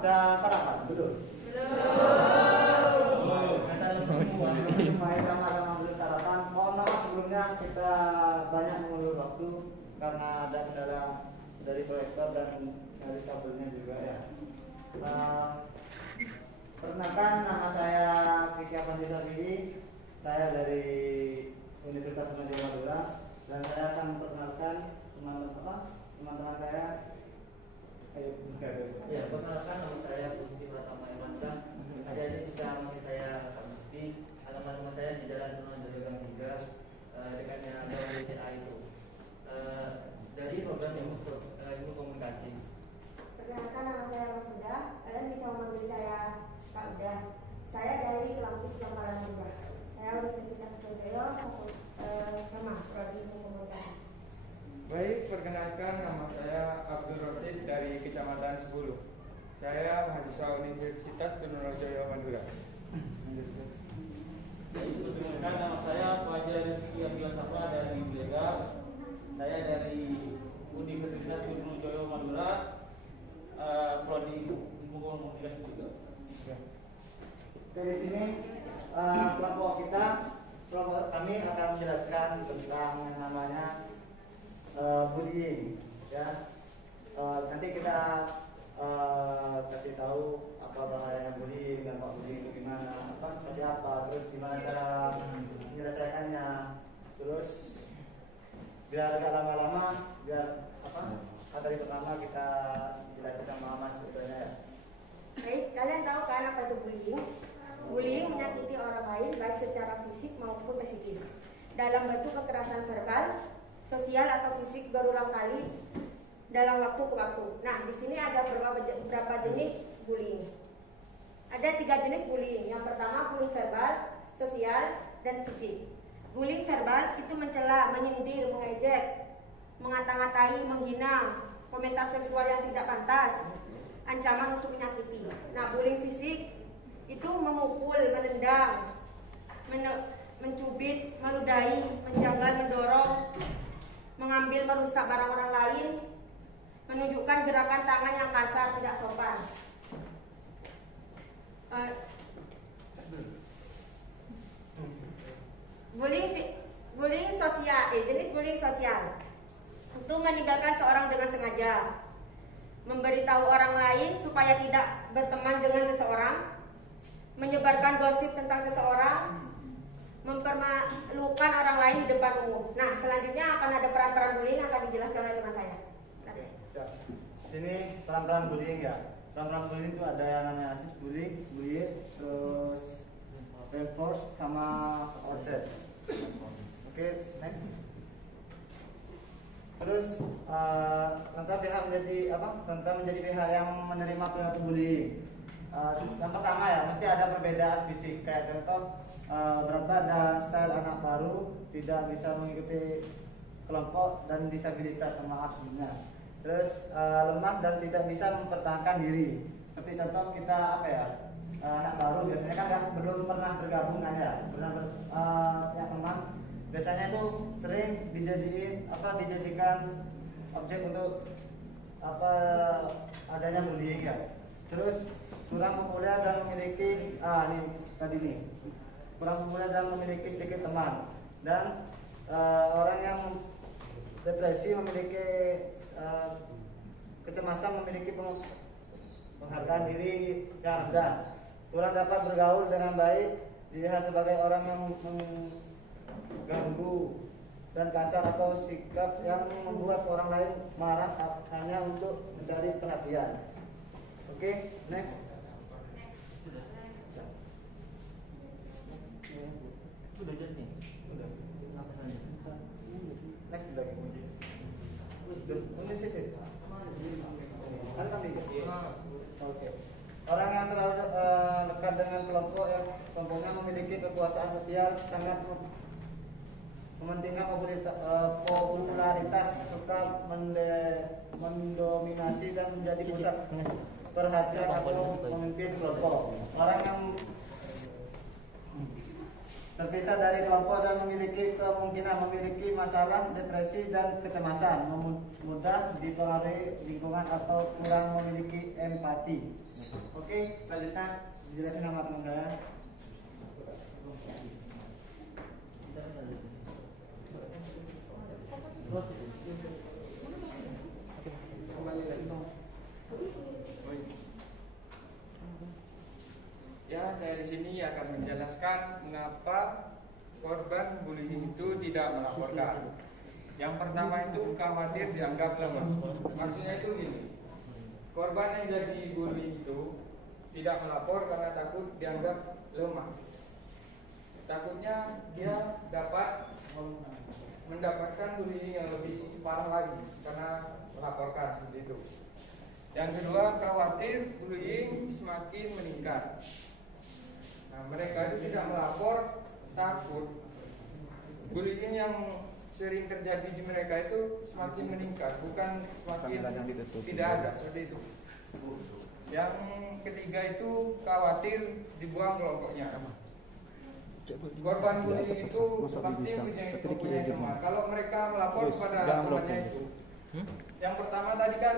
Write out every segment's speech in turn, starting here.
sudah sarapan? Belum. Semuanya sama-sama belum sarapan. Mohon maaf sebelumnya kita banyak mengulur waktu karena ada kendala dari proyektor dan dari kabelnya juga ya. Perkenalkan, nama saya Fikri Afandi. Saya dari Universitas Pendidikan Madura dan saya akan memperkenalkan teman-teman saya. Ya, perkenalkan nama saya Gusti Pratama Irwansyah. Saya ini bisa memanggil saya Kak Gusti. Alamat rumah saya di Jalan Sunan Gang 3, dekatnya WCA itu. Dari program ilmu komunikasi. Perkenalkan, nama saya Mas Uda. Kalian bisa memanggil saya Kak Uda. Saya dari Kampus Lamparan Madura. Saya Universitas Pendidikan sama prodi ilmu komunikasi. Baik, perkenalkan nama saya Abdul Rosid dari Kecamatan 10. Saya mahasiswa Universitas Trunojoyo Madura. Perkenalkan, nama saya Fajar Rizky Safa dari Blega. Saya dari Universitas Trunojoyo Madura, prodi ilmu komunikasi juga. Dari sini kelompok kami akan menjelaskan tentang yang namanya bullying ya. Nanti kita kasih tahu apa bahayanya bullying, dampak bullying itu gimana, seperti apa, terus gimana cara menyelesaikannya, terus biar agak lama-lama, biar dari pertama kita jelasin sama Mas sebetulnya ya. Baik, kalian tahu kan apa itu bullying? Bullying menyakiti orang lain baik secara fisik maupun psikis dalam bentuk kekerasan verbal, sosial atau fisik berulang kali dalam waktu ke waktu. Nah, di sini ada berapa jenis bullying? Ada 3 jenis bullying. Yang pertama bullying verbal, sosial, dan fisik. Bullying verbal itu mencela, menyindir, mengejek, mengata-ngatai, menghina, komentar seksual yang tidak pantas, ancaman untuk menyakiti. Nah, bullying fisik itu memukul, menendang, mencubit, meludahi, menjagal, mendorong, mengambil, merusak barang orang lain, menunjukkan gerakan tangan yang kasar, tidak sopan. Bullying sosial, jenis bullying sosial itu meninggalkan seorang dengan sengaja, memberitahu orang lain supaya tidak berteman dengan seseorang, menyebarkan gosip tentang seseorang, mempermalukan orang lain di depan umum. Nah, selanjutnya akan ada peran-peran bullying yang akan dijelaskan oleh teman saya. Oke, siap. Sini peran-peran bullying ya. Peran-peran bullying itu ada yang namanya assist bullying, terus reinforce sama offset. Oke, next. Terus tentang pihak menjadi pihak yang menerima perilaku bullying. Yang pertama ya, mesti ada perbedaan fisik. Kayak contoh berat badan, style anak baru, tidak bisa mengikuti kelompok, dan disabilitas sebelumnya. Terus lemah dan tidak bisa mempertahankan diri. Seperti contoh kita anak baru biasanya kan belum pernah bergabung kan ya, ya teman. Biasanya itu sering dijadikan objek untuk adanya bullying ya. Terus kurang populer dan memiliki kurang populer dan memiliki sedikit teman, dan orang yang depresi, memiliki kecemasan, memiliki penghargaan diri yang rendah, kurang dapat bergaul dengan baik, dilihat sebagai orang yang mengganggu dan kasar, atau sikap yang membuat orang lain marah hanya untuk mencari perhatian. Oke, next. Sudah jadi. Udah. Apa saja? Next lagi. Ini sih. Ada kami. Oke. Orang yang terlalu dekat dengan kelompoknya memiliki kekuasaan sosial, sangat mementingkan popularitas, suka mendominasi dan menjadi pusat perhatian atau memimpin kelompok. Orang yang terpisah dari kelompok dan memiliki kemungkinan memiliki masalah depresi dan kecemasan, mudah dipengaruhi lingkungan atau kurang memiliki empati. Oke, selanjutnya dijelasin sama teman saya. Ya, saya di sini akan menjelaskan mengapa korban bullying itu tidak melaporkan. Yang pertama itu khawatir dianggap lemah. Maksudnya itu gini, korban yang jadi bully itu tidak melapor karena takut dianggap lemah. Takutnya dia dapat mendapatkan bullying yang lebih parah lagi karena melaporkan seperti itu. Yang kedua, khawatir bullying semakin meningkat. Nah, mereka itu tidak melapor, takut bullying yang sering terjadi di mereka itu semakin meningkat, bukan semakin tidak ada, seperti itu. Yang ketiga itu khawatir dibuang kelompoknya. Korban bullying itu pasti punya teman. Kalau mereka melapor kepada temannya itu, yang pertama tadi kan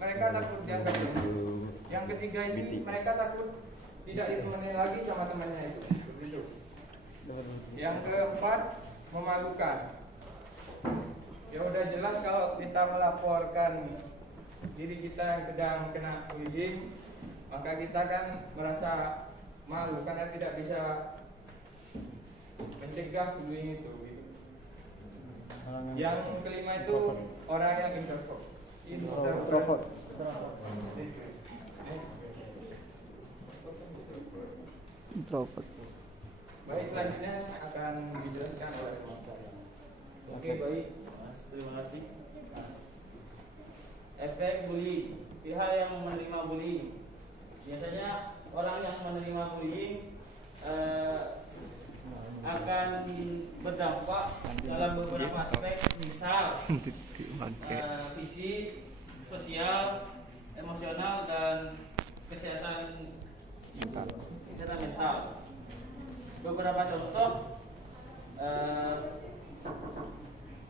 mereka takut dianggap lemah. Yang ketiga ini mereka takut tidak ditemani lagi sama temannya itu. Begitu. Yang keempat, memalukan. Ya udah jelas kalau kita melaporkan diri kita yang sedang kena bullying, maka kita kan merasa malu karena tidak bisa mencegah bullying itu. Yang kelima itu orang yang introvert. Introvert. Baik, selanjutnya akan dijelaskan oleh teman saya. Oke, baik. Mas, terima kasih. Efek bullying. Pihak yang menerima bullying. Biasanya orang yang menerima bullying akan berdampak dalam beberapa aspek, misal fisik, sosial, emosional, dan kesehatan mental. Beberapa contoh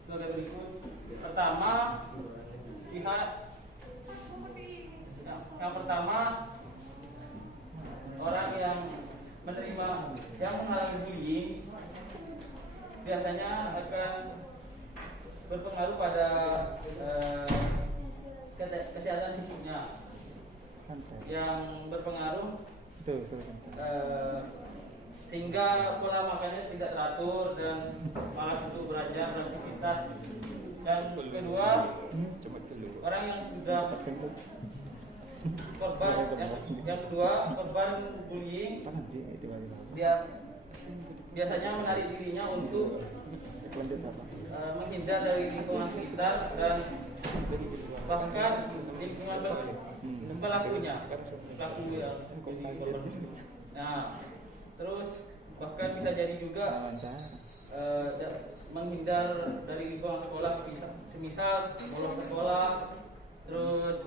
sebagai berikut. Pertama, yang pertama, orang yang menerima yang mengalami bullying biasanya akan berpengaruh pada kesehatan fisiknya, yang berpengaruh sehingga pola makannya tidak teratur dan malas untuk belajar dan aktivitas. Dan kedua, orang yang sudah korban yang kedua korban bullying, dia biasanya menarik dirinya untuk menghindar dari lingkungan sekitar dan bahkan lingkungan pelakunya, pelaku yang jadi korban. Nah, terus bahkan bisa jadi juga menghindar dari lingkungan sekolah, semisal bolos sekolah, terus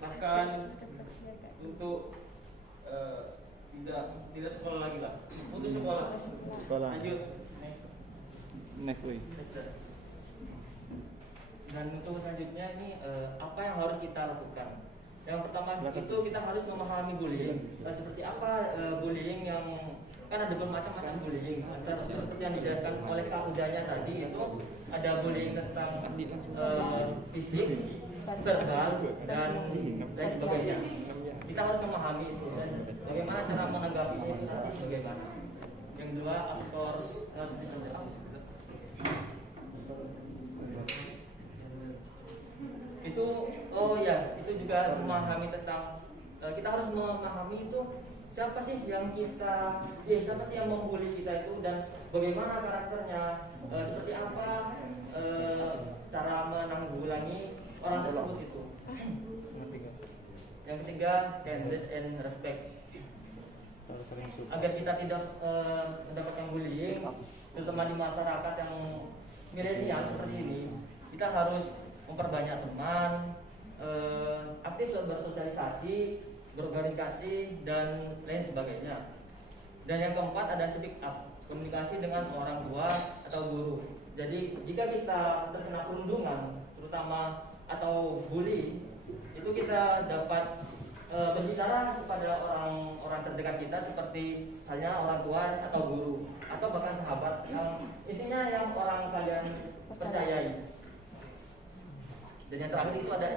bahkan untuk tidak sekolah lagi lah, putus sekolah. Lanjut. Next. Dan untuk selanjutnya ini apa yang harus kita lakukan? Yang pertama itu kita harus memahami bullying. Seperti apa bullying yang kan ada bermacam-macam bullying. Seperti yang dijelaskan oleh Kak Udanya tadi, itu ada bullying tentang fisik, verbal, dan lain sebagainya. Kita harus memahami itu dan bagaimana cara menanggapinya itu bagaimana. Yang kedua, aktor itu itu juga memahami tentang kita harus memahami itu siapa sih yang membuli kita itu dan bagaimana karakternya, seperti apa cara menanggulangi orang tersebut itu. Yang ketiga, kindness and respect. Agar kita tidak mendapatkan bullying, terutama di masyarakat yang milenial seperti ini, kita harus memperbanyak teman, aktif bersosialisasi, berorganisasi, dan lain sebagainya. Dan yang keempat ada speak up. komunikasi dengan orang tua atau guru. Jadi jika kita terkena perundungan, terutama atau bully, itu kita dapat berbicara kepada orang-orang terdekat kita seperti halnya orang tua atau guru atau bahkan sahabat yang intinya yang orang kalian percayai. Dan yang terakhir itu ada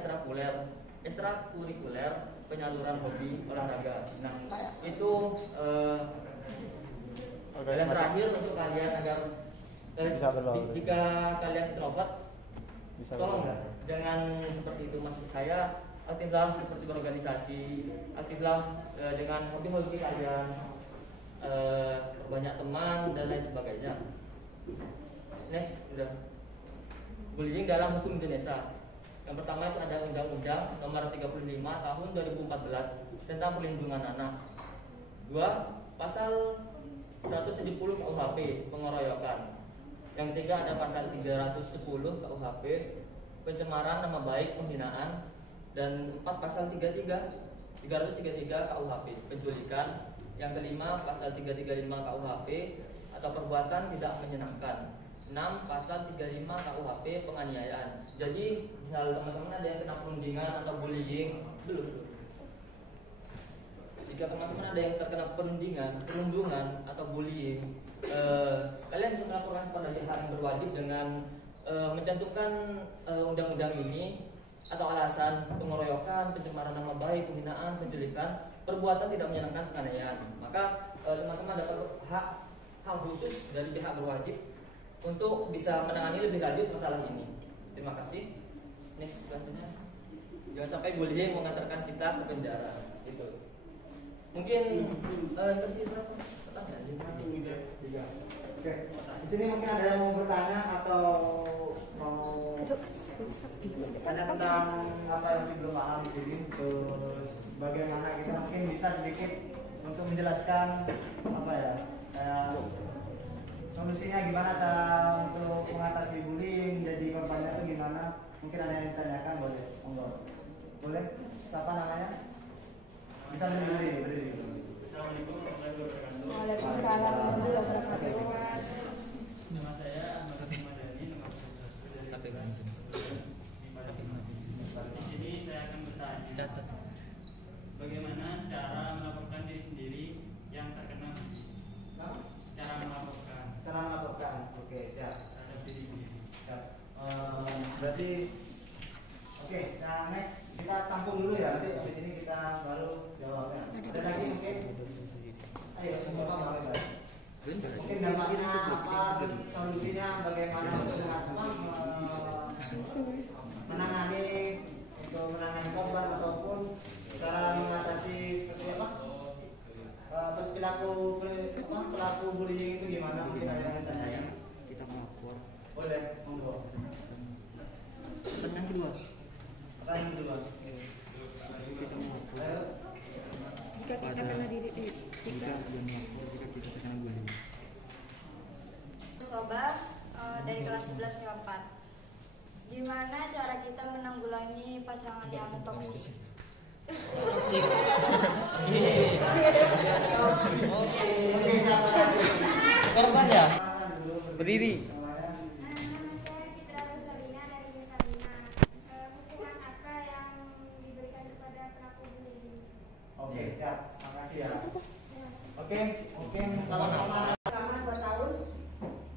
ekstrakurikuler penyaluran hobi olahraga. Nah itu yang terakhir untuk kalian agar jika kalian introvert, tolong jangan seperti itu. Maksud saya aktiflah seperti organisasi, aktiflah dengan hobi-hobi kalian, banyak teman dan lain sebagainya. Next, udah. Bullying dalam hukum Indonesia. Yang pertama itu ada Undang-Undang Nomor 35 Tahun 2014 tentang Perlindungan Anak. 2. Pasal 170 KUHP pengeroyokan. Yang ketiga ada pasal 310 KUHP pencemaran nama baik, penghinaan. Dan 4 pasal 333 KUHP penculikan. Yang kelima pasal 335 KUHP atau perbuatan tidak menyenangkan. 6 pasal 35 KUHP penganiayaan. Jadi misal teman-teman ada yang kena perundingan atau bullying, jika teman-teman ada yang terkena perundungan atau bullying, kalian bisa melaporkan kepada pihak yang berwajib dengan mencantumkan undang-undang ini atau alasan pengeroyokan, pencemaran nama baik, penghinaan, penculikan, perbuatan tidak menyenangkan, penganiayaan. Maka teman-teman dapat hak khusus dari pihak berwajib untuk bisa menangani lebih lanjut masalah ini. Terima kasih. Next selanjutnya. Jangan sampai bullying mengantarkan kita ke penjara. Itu. Mungkin kasih berapa pertanyaan? 3. Oke. Di sini mungkin ada yang mau bertanya atau mau tanya tentang apa yang masih belum paham di sini. Terus bagaimana kita mungkin bisa sedikit untuk menjelaskan apa ya? Solusinya gimana cara untuk mengatasi bullying, jadi korbannya itu gimana? Mungkin ada yang ditanyakan, boleh? Boleh? Siapa namanya? Bisa berdiri. Assalamualaikum warahmatullahi wabarakatuh. Waalaikumsalam warahmatullahi wabarakatuh. Nama saya Ahmad Ramadhani, nama Di sini saya akan bertanya. Bagaimana cara melaporkan diri sendiri yang terkena bullying? Cara melaporkan. Oke, siap. Terhadap diri sendiri. Siap. Berarti oke, nah next kita tampung dulu ya, nanti habis ini kita baru jawabnya. Ada lagi mungkin? Ayo, coba bebas. Mungkin dampaknya apa, solusinya bagaimana untuk menangani korban ataupun cara mengatasi seperti apa? Pelaku bullying itu gimana? Mungkin ada yang bertanya. Kita melapor. Boleh, monggo. Pertanyaan kedua. Kita melapor. Ayo. Jika kita kena diri Jika kita terkena bullying. Sobat dari kelas 11 MIPA 4. Gimana cara kita menanggulangi pasangan yang toksik? Oke, siapa? Korban ya? Berdiri. Nama saya Citra Rosalina dari Pertamina. Hukuman apa yang diberikan kepada pelaku bullying? Oke, siap. Makasih ya. Oke, mungkin kalau sama selama 2 tahun,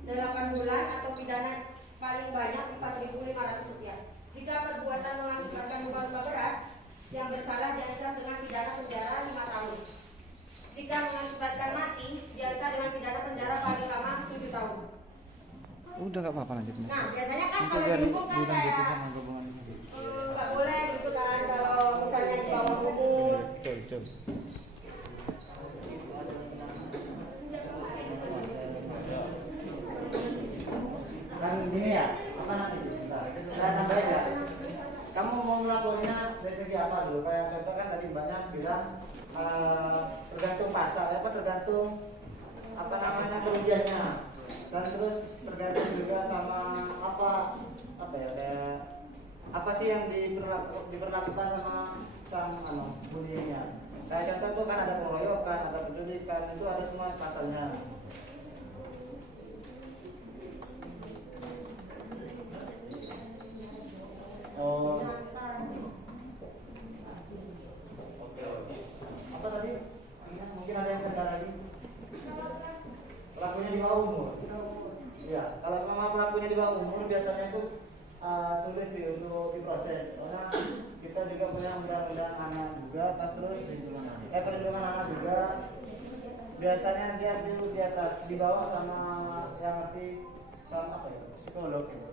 8 bulan atau pidana paling banyak Rp4.500. Jika perbuatan mengakibatkan luka berat, yang bersalah diancam dengan pidana penjara 5 tahun. Jika mengakibatkan mati, diancam dengan pidana penjara paling lama 7 tahun. Udah gak apa-apa lanjut. Nah, biasanya kan Itu kalau biar dihukum kan dilanjutin kayak sama gabungan ini. nggak boleh gitu kan kalau misalnya di bawah umur. Betul. kan gini ya, apa nanti? Saya tambahin ya. Kamu mau melapornya dari segi apa dulu? Kayak contoh kan tadi banyak bilang tergantung pasal, tergantung apa namanya kerugiannya, dan terus tergantung juga sama apa ya kayak apa sih yang diperlakukan sama sang bullyingnya. Kayak contoh tuh kan ada pengeroyokan, ada penculikan, itu ada semua pasalnya. punya undang-undang anak juga, pas terus perlindungan anak juga. Biasanya dia tuh di atas, di bawah sama yang ngerti sama apa ya, psikolog gitu.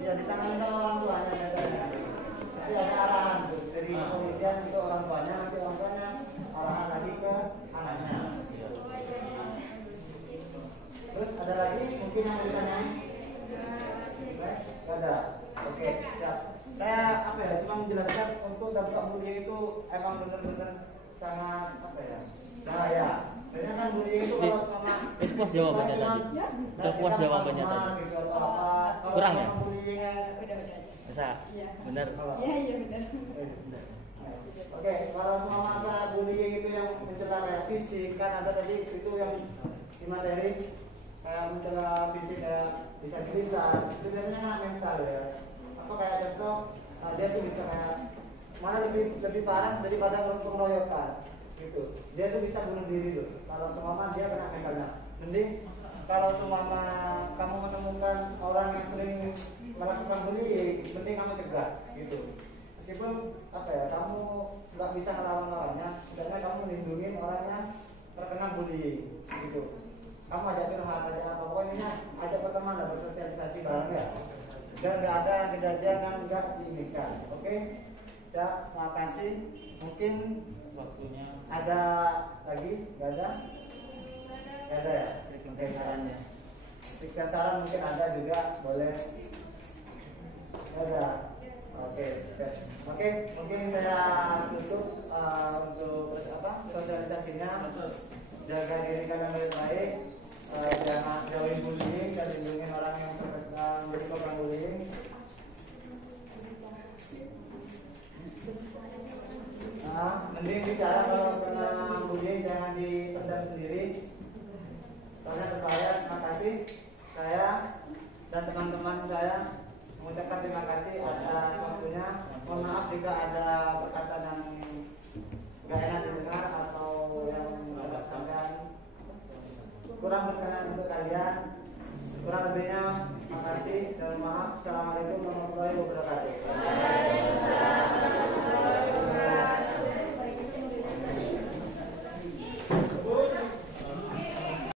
Ya ditangani sama orang tuanya biasanya. Tapi ada arahan tuh dari kepolisian ke orang tuanya, nanti orang tuanya arahan lagi ke anaknya. Terus ada lagi mungkin yang mau ditanyain? Gak ada. Oke, siap. Saya apa ya, cuma menjelaskan untuk dampak bullying itu emang benar-benar sangat apa ya, bahaya. Karena kan bullying itu kalau sama puas jawabannya tadi. Terpuas jawabannya tadi. Gitu, atau apa. Kurang ya? Bisa. Benar. Iya benar. Oke, kalau sama masalah bullying itu yang mencela kayak fisik, kan ada tadi itu yang di materi kayak mencela fisik kayak disabilitas, itu biasanya kan mental ya. Apa kayak contoh, dia tuh bisa kayak mana lebih parah daripada pengeroyokan gitu. Dia tuh bisa bunuh diri tuh. Kalau seumpama dia kena mentalnya. Mending kalau seumpama kamu menemukan orang yang sering melakukan bullying, mending kamu cegah gitu. Meskipun apa ya, kamu nggak bisa ngelawan-lawannya, setidaknya kamu melindungi orang yang terkena bullying gitu. Kamu ajakin ajak apa, pokoknya ajak berteman dan bersosialisasi bareng ya. Dan nggak ada kejadian yang nggak diinginkan. Oke, siap. Terima kasih. Mungkin waktunya ada lagi? Nggak ada? Nggak ada ya? Oke, sarannya. Berikan saran mungkin ada juga, boleh. Nggak ada. Oke, siap. Oke, mungkin saya tutup untuk sosialisasinya. Jaga diri kalian baik-baik. Jangan jauhin bullying dan lindungi orang yang menjadi korban bullying. Mending bicara kalau kena bullying jangan dipendam sendiri. Soalnya berbahaya. Terima kasih. Saya dan teman-teman saya mengucapkan terima kasih atas waktunya. Mohon maaf jika ada perkataan yang nggak enak didengar atau yang mendapatkan kurang berkenan untuk kalian. Kurang lebihnya, makasih dan maaf. Assalamualaikum warahmatullahi wabarakatuh.